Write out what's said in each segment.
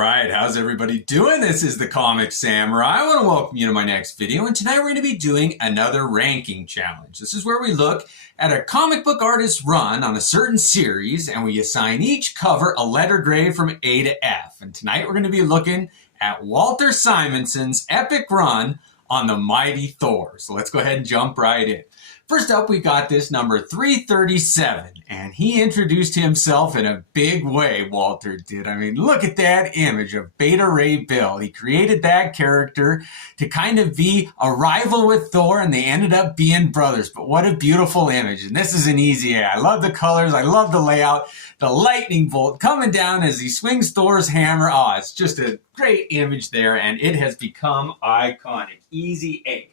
Alright, how's everybody doing? This is the Comic Samurai. I want to welcome you to my next video, and tonight we're going to be doing another ranking challenge. This is where we look at a comic book artist's run on a certain series, and we assign each cover a letter grade from A to F. And tonight we're going to be looking at Walt Simonson's epic run on the mighty Thor. So let's go ahead and jump right in. First up, we got this number 337, and he introduced himself in a big way, Walter did. I mean, look at that image of Beta Ray Bill. He created that character to kind of be a rival with Thor, and they ended up being brothers. But what a beautiful image, and this is an easy A. I love the colors, I love the layout, the lightning bolt coming down as he swings Thor's hammer. Oh, it's just a great image there, and it has become iconic. Easy A.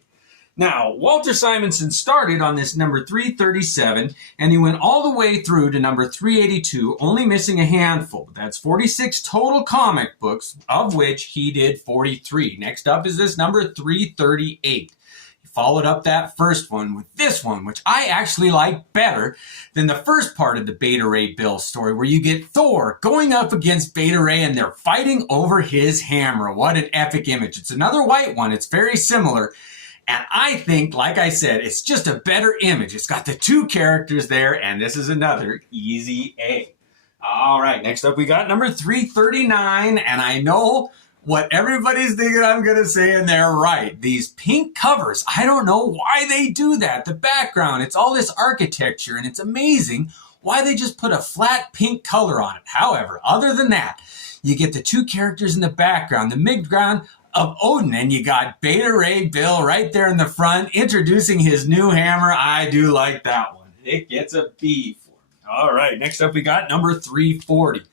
Now, Walt Simonson started on this number 337, and he went all the way through to number 382, only missing a handful. That's 46 total comic books, of which he did 43. Next up is this number 338. He followed up that first one with this one, which I actually like better than the first part of the Beta Ray Bill story, where you get Thor going up against Beta Ray, and they're fighting over his hammer. What an epic image. It's another white one. It's very similar. And I think, like I said, it's just a better image. It's got the two characters there, and this is another easy A. All right, next up we got number 339, and I know what everybody's thinking I'm going to say, and they're right. These pink covers, I don't know why they do that. The background, it's all this architecture, and it's amazing why they just put a flat pink color on it. However, other than that, you get the two characters in the background, the midground of Odin, and you got Beta Ray Bill right there in the front introducing his new hammer. I do like that one. It gets a B for me. All right, next up we got number 340.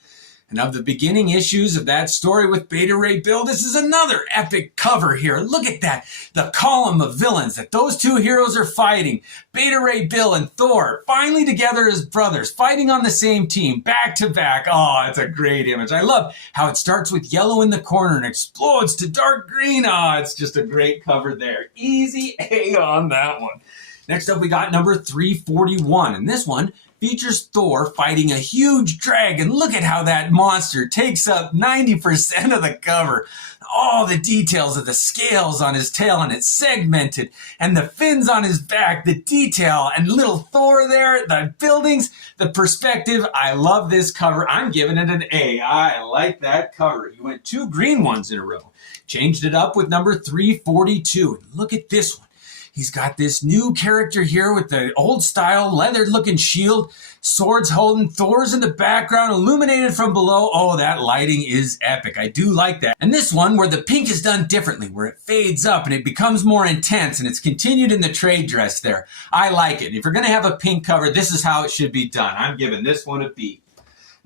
And of the beginning issues of that story with Beta Ray Bill, this is another epic cover here. Look at that. The column of villains that those two heroes are fighting. Beta Ray Bill and Thor finally together as brothers, fighting on the same team, back to back. Oh, it's a great image. I love how it starts with yellow in the corner and explodes to dark green. Oh, it's just a great cover there. Easy A on that one. Next up, we got number 341. And this one features Thor fighting a huge dragon. Look at how that monster takes up 90% of the cover. All the details of the scales on his tail, and it's segmented, and the fins on his back, the detail, and little Thor there, the buildings, the perspective. I love this cover. I'm giving it an A. I like that cover. He went two green ones in a row. Changed it up with number 342. And look at this one. He's got this new character here with the old style leather looking shield, swords holding, Thor's in the background, illuminated from below. Oh, that lighting is epic. I do like that. And this one where the pink is done differently, where it fades up and it becomes more intense, and it's continued in the trade dress there. I like it. If you're going to have a pink cover, this is how it should be done. I'm giving this one a B.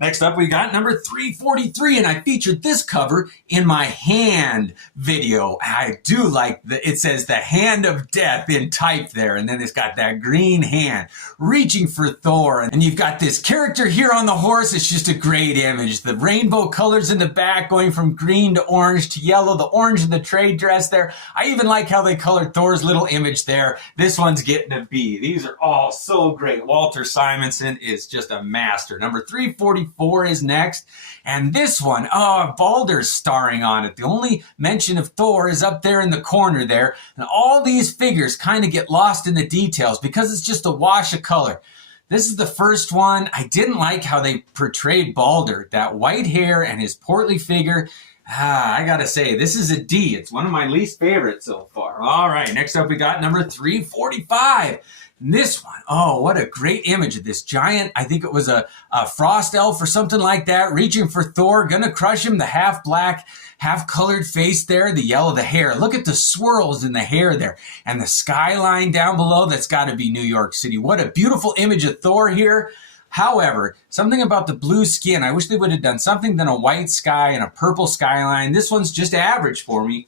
Next up, we got number 343, and I featured this cover in my hand video. I do like it says the hand of death in type there, and then it's got that green hand reaching for Thor, and you've got this character here on the horse. It's just a great image. The rainbow colors in the back going from green to orange to yellow, the orange in the trade dress there. I even like how they colored Thor's little image there. This one's getting a B. These are all so great. Walter Simonson is just a master. Number 344 is next, and this one, oh, Baldur's starring on it. The only mention of Thor is up there in the corner there, and all these figures kind of get lost in the details because it's just a wash of color. This is the first one. I didn't like how they portrayed Baldur, that white hair and his portly figure. I gotta say, this is a D. It's one of my least favorites so far. All right, next up we got number 345. This one, oh, what a great image of this giant, I think it was a frost elf or something like that, reaching for Thor, gonna crush him, the half black, half colored face there, the yellow, the hair. Look at the swirls in the hair there, and the skyline down below, that's gotta be New York City. What a beautiful image of Thor here. However, something about the blue skin, I wish they would have done something than a white sky and a purple skyline. This one's just average for me.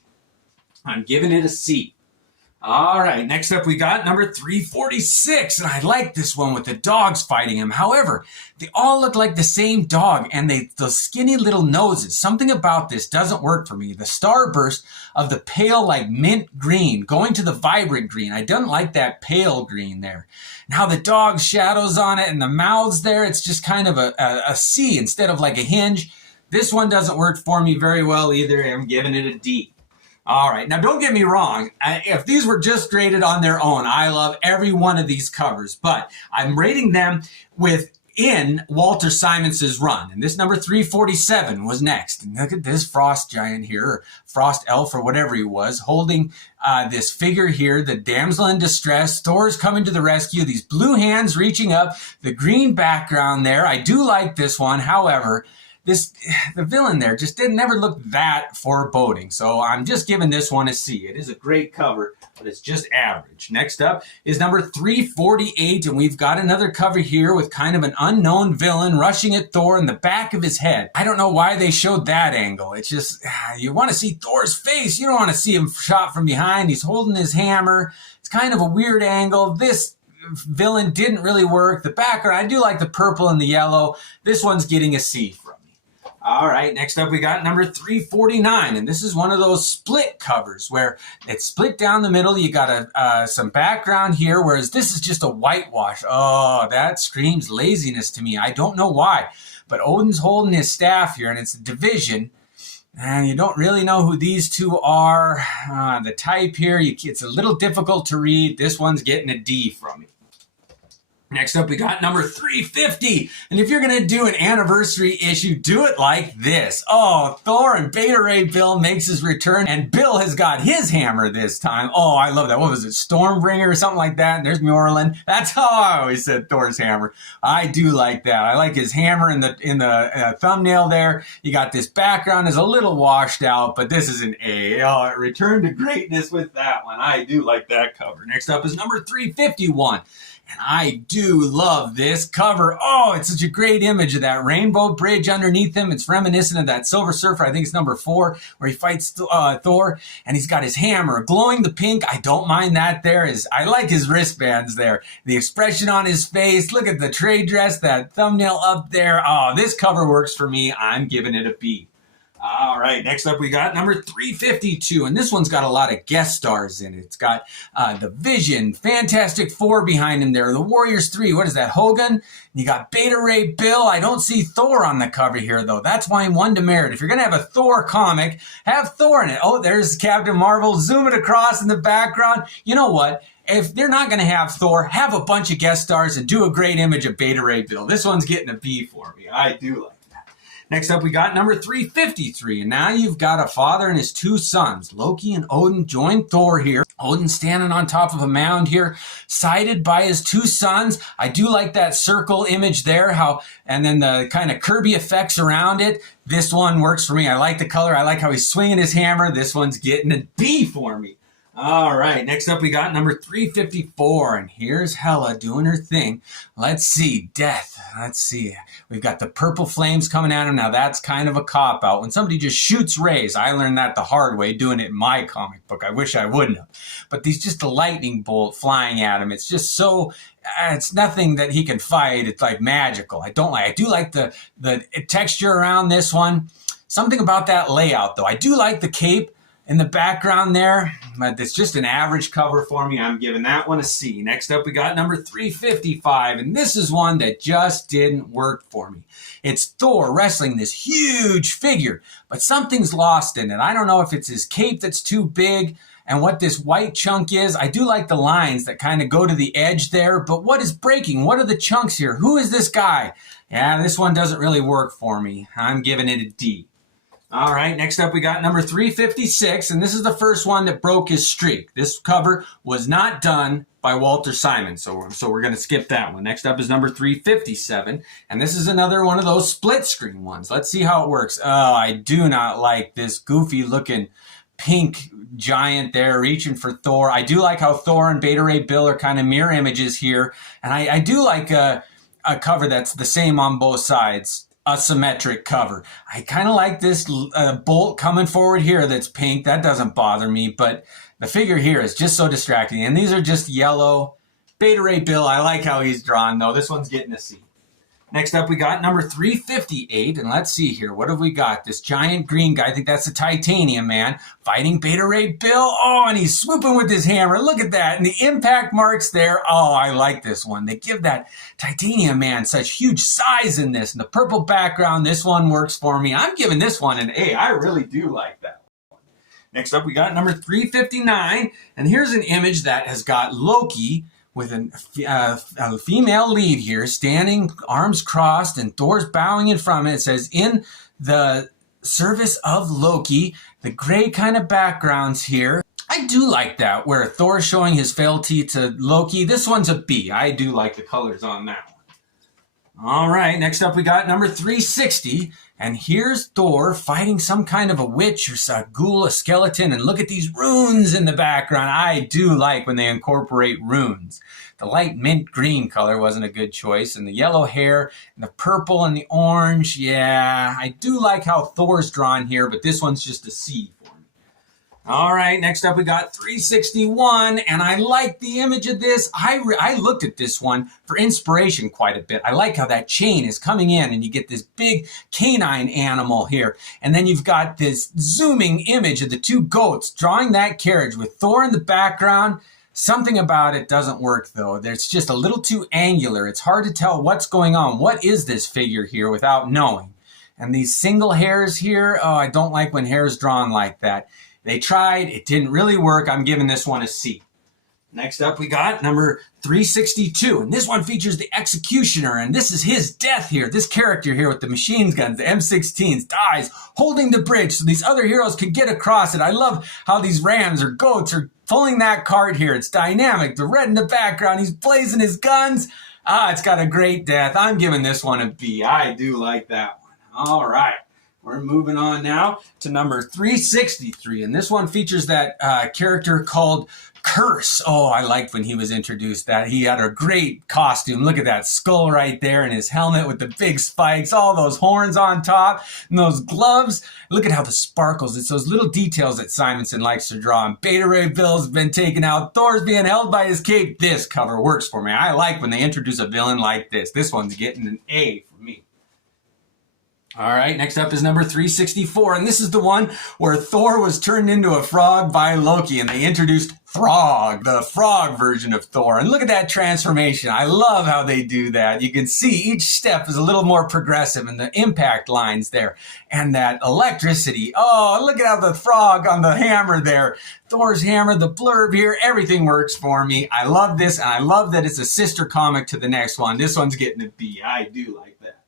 I'm giving it a C. All right, next up we got number 346, and I like this one with the dogs fighting him. However, they all look like the same dog, and the skinny little noses. Something about this doesn't work for me. The starburst of the pale, like mint green, going to the vibrant green. I don't like that pale green there. Now the dog's shadows on it and the mouths there, it's just kind of a C instead of like a hinge. This one doesn't work for me very well either. I'm giving it a D. All right, now don't get me wrong. If these were just rated on their own, I love every one of these covers, but I'm rating them within Walter Simonson's run. And this number 347 was next. And look at this frost giant here, or frost elf, or whatever he was, holding this figure here, the damsel in distress. Thor's coming to the rescue. These blue hands reaching up, the green background there. I do like this one. However, the villain there just never looked that foreboding. So I'm just giving this one a C. It is a great cover, but it's just average. Next up is number 348, and we've got another cover here with kind of an unknown villain rushing at Thor in the back of his head. I don't know why they showed that angle. It's just, you want to see Thor's face. You don't want to see him shot from behind. He's holding his hammer. It's kind of a weird angle. This villain didn't really work. The background, I do like the purple and the yellow. This one's getting a C from me. All right, next up we got number 349, and this is one of those split covers where it's split down the middle. You got some background here, whereas this is just a whitewash. Oh, that screams laziness to me. I don't know why, but Odin's holding his staff here, and it's a division, and you don't really know who these two are. The type here, it's a little difficult to read. This one's getting a D from me. Next up, we got number 350. And if you're going to do an anniversary issue, do it like this. Oh, Thor and Beta Ray Bill makes his return, and Bill has got his hammer this time. Oh, I love that. What was it? Stormbringer or something like that? And there's Mjorlin. That's how I always said Thor's hammer. I do like that. I like his hammer in the thumbnail there. You got this background is a little washed out, but this is an A. Oh, it returned to greatness with that one. I do like that cover. Next up is number 351. And I do love this cover. Oh, it's such a great image of that rainbow bridge underneath him. It's reminiscent of that Silver Surfer, I think it's number 4, where he fights Thor, and he's got his hammer glowing the pink. I don't mind that there. I like his wristbands there. The expression on his face. Look at the trade dress, that thumbnail up there. Oh, this cover works for me. I'm giving it a B. All right, next up we got number 352, and this one's got a lot of guest stars in it. It's got the Vision, Fantastic Four behind him there, the Warriors 3, what is that, Hogan? You got Beta Ray Bill. I don't see Thor on the cover here, though. That's my one demerit. If you're going to have a Thor comic, have Thor in it. Oh, there's Captain Marvel. Zoom it across in the background. You know what? If they're not going to have Thor, have a bunch of guest stars and do a great image of Beta Ray Bill. This one's getting a B for me. I do like it. Next up, we got number 353, and now you've got a father and his 2 sons. Loki and Odin join Thor here. Odin standing on top of a mound here, sided by his 2 sons. I do like that circle image there, and then the kind of Kirby effects around it. This one works for me. I like the color. I like how he's swinging his hammer. This one's getting a B for me. All right, next up we got number 354, and here's Hela doing her thing. Let's see, Death. Let's see. We've got the purple flames coming at him. Now that's kind of a cop-out. When somebody just shoots rays, I learned that the hard way doing it in my comic book. I wish I wouldn't have. But these just a lightning bolt flying at him. It's just so... it's nothing that he can fight. It's like magical. I do like the texture around this one. Something about that layout, though. I do like the cape in the background there, but it's just an average cover for me. I'm giving that one a C. Next up, we got number 355, and this is one that just didn't work for me. It's Thor wrestling this huge figure, but something's lost in it. I don't know if it's his cape that's too big and what this white chunk is. I do like the lines that kind of go to the edge there, but what is breaking? What are the chunks here? Who is this guy? Yeah, this one doesn't really work for me. I'm giving it a D. All right, next up we got number 356, and this is the first one that broke his streak. This cover was not done by Walter Simonson, so we're going to skip that one. Next up is number 357, and this is another one of those split screen ones. Let's see how it works. Oh, I do not like this goofy looking pink giant there reaching for Thor. I do like how Thor and Beta Ray Bill are kind of mirror images here, and I do like a cover that's the same on both sides. A symmetric cover. I kind of like this bolt coming forward here that's pink. That doesn't bother me, but the figure here is just so distracting. And these are just yellow. Beta Ray Bill, I like how he's drawn, though. This one's getting a C. Next up, we got number 358, and let's see here. What have we got? This giant green guy, I think that's the Titanium Man, fighting Beta Ray Bill. Oh, and he's swooping with his hammer. Look at that, and the impact marks there. Oh, I like this one. They give that Titanium Man such huge size in this, and the purple background, this one works for me. I'm giving this one an A. I really do like that. Next up, we got number 359, and here's an image that has got Loki with a female lead here, standing, arms crossed, and Thor's bowing in front of it. It says, in the service of Loki, the gray kind of backgrounds here. I do like that, where Thor's showing his fealty to Loki. This one's a B. I do like the colors on that one. All right, next up we got number 360. And here's Thor fighting some kind of a witch or a ghoul, a skeleton. And look at these runes in the background. I do like when they incorporate runes. The light mint green color wasn't a good choice. And the yellow hair and the purple and the orange. Yeah, I do like how Thor's drawn here, but this one's just a C for me. All right, next up we got 361, and I like the image of this. I looked at this one for inspiration quite a bit. I like how that chain is coming in, and you get this big canine animal here. And then you've got this zooming image of the two goats drawing that carriage with Thor in the background. Something about it doesn't work, though. It's just a little too angular. It's hard to tell what's going on. What is this figure here without knowing? And these single hairs here, oh, I don't like when hair is drawn like that. They tried, it didn't really work. I'm giving this one a C. Next up, we got number 362, and this one features the Executioner, and this is his death here. This character here with the machine guns, the M16s, dies holding the bridge so these other heroes can get across it. I love how these rams or goats are pulling that cart here. It's dynamic. The red in the background, he's blazing his guns. It's got a great death. I'm giving this one a B. I do like that one. All right. We're moving on now to number 363, and this one features that character called Curse. Oh, I liked when he was introduced that. He had a great costume. Look at that skull right there and his helmet with the big spikes, all those horns on top, and those gloves. Look at how the sparkles. It's those little details that Simonson likes to draw. And Beta Ray Bill's been taken out. Thor's being held by his cape. This cover works for me. I like when they introduce a villain like this. This one's getting an A for me. All right, next up is number 364, and this is the one where Thor was turned into a frog by Loki, and they introduced Throg, the frog version of Thor. And look at that transformation. I love how they do that. You can see each step is a little more progressive, and the impact lines there, and that electricity. Oh, look at how the frog on the hammer there. Thor's hammer, the blurb here, everything works for me. I love this, and I love that it's a sister comic to the next one. This one's getting a B. I do like that.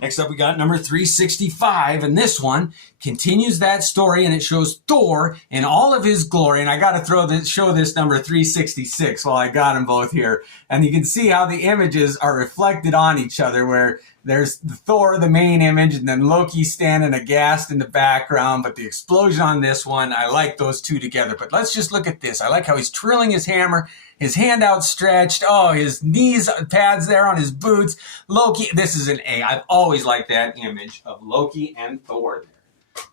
Next up, we got number 365, and this one continues that story, and it shows Thor in all of his glory. And I got to show this number 366 while I got them both here. And you can see how the images are reflected on each other, where there's the Thor, the main image, and then Loki standing aghast in the background. But the explosion on this one, I like those two together. But let's just look at this. I like how he's twirling his hammer, his hand outstretched. Oh, his knees pads there on his boots. Loki, this is an A. I've always liked that image of Loki and Thor there.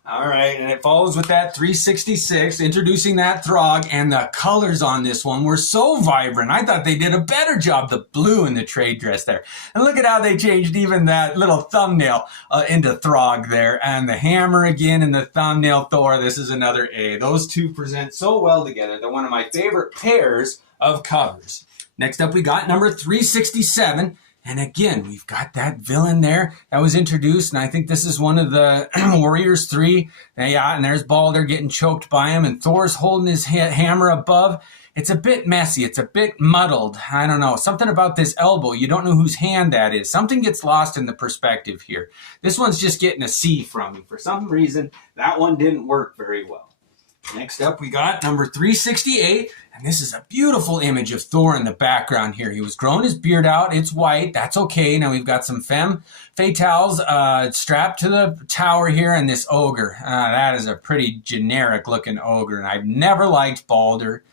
All right, and it follows with that 366, introducing that Throg, and the colors on this one were so vibrant. I thought they did a better job, the blue in the trade dress there. And look at how they changed even that little thumbnail into Throg there. And the hammer again in the thumbnail Thor, this is another A. Those two present so well together. They're one of my favorite pairs of covers. Next up, we got number 367. And again, we've got that villain there that was introduced, and I think this is one of the Warriors 3. Yeah, and there's Balder getting choked by him, and Thor's holding his hammer above. It's a bit messy. It's a bit muddled. I don't know. Something about this elbow. You don't know whose hand that is. Something gets lost in the perspective here. This one's just getting a C from me. For some reason, that one didn't work very well. Next up, we got number 368, and this is a beautiful image of Thor in the background here. He was growing his beard out. It's white. That's okay. Now we've got some femme fatales strapped to the tower here, and this ogre. That is a pretty generic-looking ogre, and I've never liked Balder.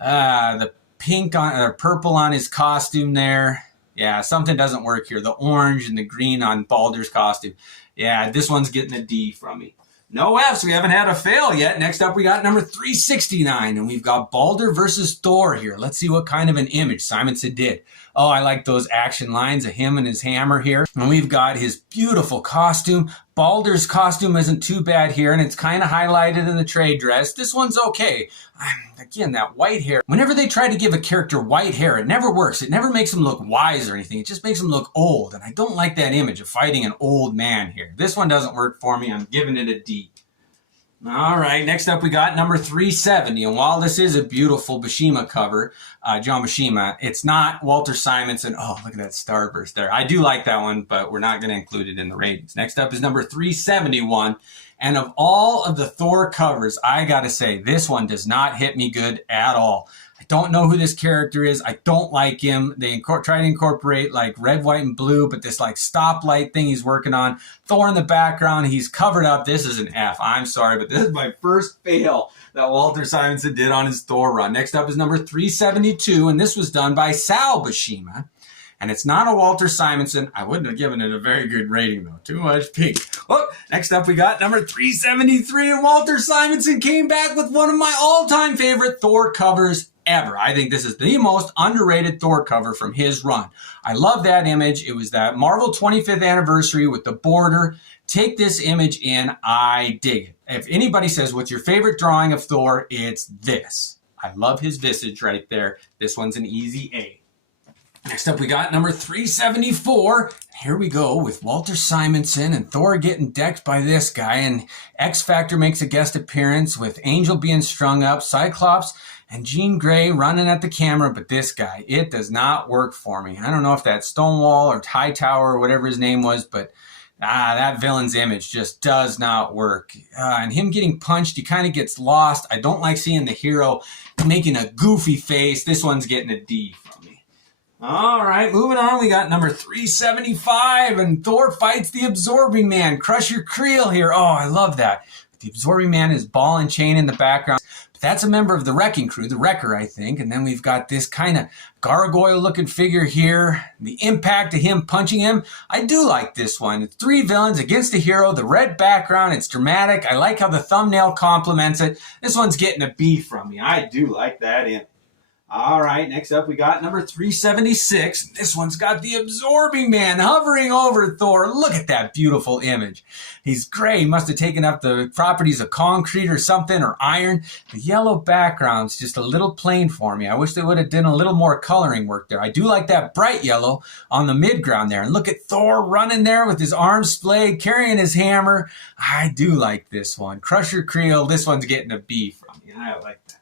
The pink or purple on his costume there. Yeah, something doesn't work here. The orange and the green on Balder's costume. Yeah, this one's getting a D from me. No Fs. We haven't had a fail yet. Next up, we got number 369, and we've got Balder versus Thor here. Let's see what kind of an image Simonson did. Oh, I like those action lines of him and his hammer here. And we've got his beautiful costume. Balder's costume isn't too bad here, and it's kind of highlighted in the trade dress. This one's okay. Again, that white hair. Whenever they try to give a character white hair, it never works. It never makes him look wise or anything. It just makes him look old, and I don't like that image of fighting an old man here. This one doesn't work for me. I'm giving it a D. All right, next up we got number 370, and while this is a beautiful Buscema cover, John Buscema, it's not Walter Simonson. Oh, look at that starburst there. I do like that one, but we're not going to include it in the ratings. Next up is number 371, and of all of the Thor covers, I got to say, this one does not hit me good at all. I don't know who this character is. I don't like him. They try to incorporate like red, white, and blue, but this like stoplight thing he's working on. Thor in the background, he's covered up. This is an F. I'm sorry, but this is my first fail that Walter Simonson did on his Thor run. Next up is number 372, and this was done by Sal Buscema. And it's not a Walter Simonson. I wouldn't have given it a very good rating, though. Too much pink. Oh, next up, we got number 373, and Walter Simonson came back with one of my all-time favorite Thor covers ever. I think this is the most underrated Thor cover from his run. I love that image. It was that Marvel 25th anniversary with the border. Take this image in. I dig it. If anybody says, what's your favorite drawing of Thor? It's this. I love his visage right there. This one's an easy A. Next up, we got number 374. Here we go with Walter Simonson and Thor getting decked by this guy. And X Factor makes a guest appearance with Angel being strung up, Cyclops and Jean Grey running at the camera. But this guy, it does not work for me. I don't know if that's Stonewall or Hightower or whatever his name was, but that villain's image just does not work. And him getting punched, he kind of gets lost. I don't like seeing the hero making a goofy face. This one's getting a D from me. All right, moving on, we got number 375, and Thor fights the Absorbing Man. Crusher Creel here. Oh, I love that. The Absorbing Man is ball and chain in the background. But that's a member of the Wrecking Crew, the Wrecker, I think. And then we've got this kind of gargoyle-looking figure here. The impact of him punching him. I do like this one. It's three villains against a hero. The red background, it's dramatic. I like how the thumbnail complements it. This one's getting a B from me. I do like that image. All right, next up we got number 376. This one's got the Absorbing Man hovering over Thor. Look at that beautiful image. He's gray. He must have taken up the properties of concrete or something, or iron. The yellow background's just a little plain for me. I wish they would have done a little more coloring work there. I do like that bright yellow on the midground there. And look at Thor running there with his arms splayed, carrying his hammer. I do like this one. Crusher Creel, this one's getting a B from me. I like that.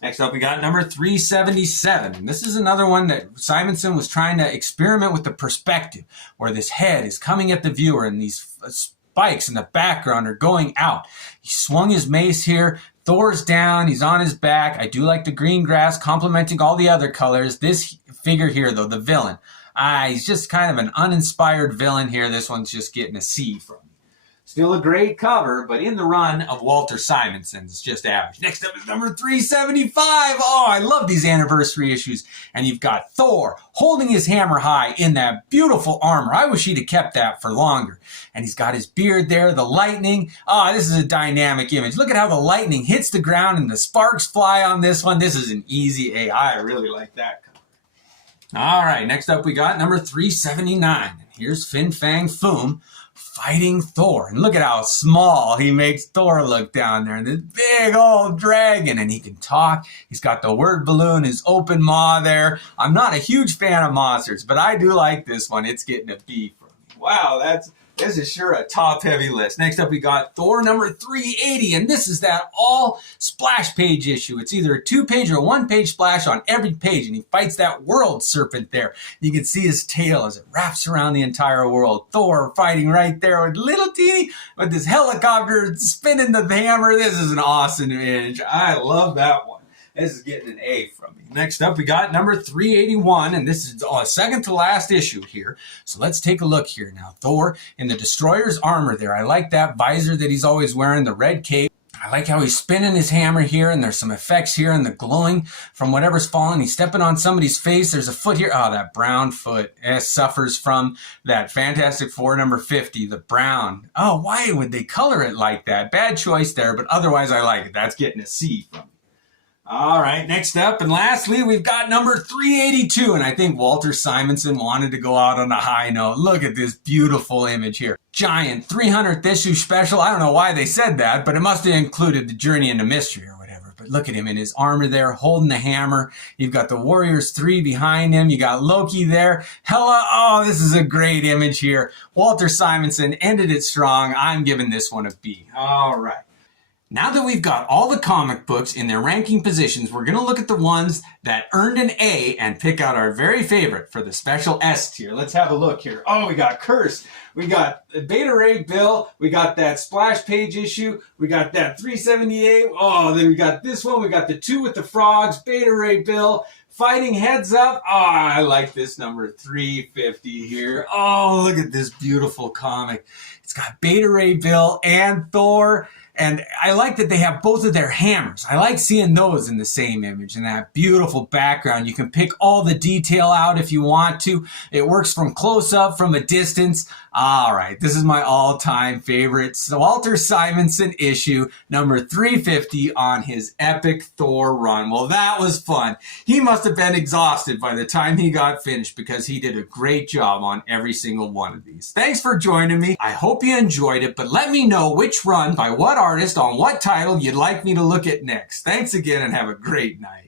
Next up, we got number 377. And this is another one that Simonson was trying to experiment with the perspective, where this head is coming at the viewer and these spikes in the background are going out. He swung his mace here. Thor's down. He's on his back. I do like the green grass complementing all the other colors. This figure here, though, the villain, he's just kind of an uninspired villain here. This one's just getting a C from me. Still a great cover, but in the run of Walter Simonson's, just average. Next up is number 375. Oh, I love these anniversary issues. And you've got Thor holding his hammer high in that beautiful armor. I wish he'd have kept that for longer. And he's got his beard there, the lightning. Oh, this is a dynamic image. Look at how the lightning hits the ground and the sparks fly on this one. This is an easy A. I really like that cover. All right, next up we got number 379. And here's Fin Fang Foom fighting Thor. And look at how small he makes Thor look down there. And this big old dragon. And he can talk. He's got the word balloon, his open maw there. I'm not a huge fan of monsters, but I do like this one. It's getting a B from me. Wow, this is sure a top-heavy list. Next up, we got Thor number 380, and this is that all splash page issue. It's either a two-page or a one-page splash on every page, and he fights that world serpent there. You can see his tail as it wraps around the entire world. Thor fighting right there with little teeny, with this helicopter spinning the hammer. This is an awesome image. I love that one. This is getting an A from me. Next up, we got number 381, and this is second to last issue here. So let's take a look here now. Thor in the Destroyer's armor there. I like that visor that he's always wearing, the red cape. I I like how he's spinning his hammer here, and there's some effects here and the glowing from whatever's falling. He's stepping on somebody's face. There's a foot here. Oh, that brown foot suffers from that Fantastic Four number 50, the brown. Oh, why would they color it like that? Bad choice there, but otherwise I like it. That's getting a C from me. All right, next up and lastly, we've got number 382, and I think Walter Simonson wanted to go out on a high note. Look at this beautiful image here. Giant 300th issue special. I don't know why they said that, but it must have included the Journey into Mystery or whatever. But look at him in his armor there, holding the hammer. You've got the Warriors 3 behind him. You got Loki there. Hela, oh, this is a great image here. Walter Simonson ended it strong. I'm giving this one a B. All right. Now that we've got all the comic books in their ranking positions, we're going to look at the ones that earned an A and pick out our very favorite for the special S tier. Let's have a look here. Oh, we got Curse. We got Beta Ray Bill. We got that splash page issue. We got that 378. Oh, then we got this one. We got the 2 with the frogs. Beta Ray Bill. Fighting Heads Up. Oh, I like this number 350 here. Oh, look at this beautiful comic. It's got Beta Ray Bill and Thor. And I like that they have both of their hammers. I like seeing those in the same image and that beautiful background. You can pick all the detail out if you want to. It works from close up, from a distance. All right, this is my all-time favorite. So Walter Simonson issue number 350 on his epic Thor run. Well, that was fun. He must have been exhausted by the time he got finished because he did a great job on every single one of these. Thanks for joining me. I hope you enjoyed it, but let me know which run by what artist on what title you'd like me to look at next. Thanks again and have a great night.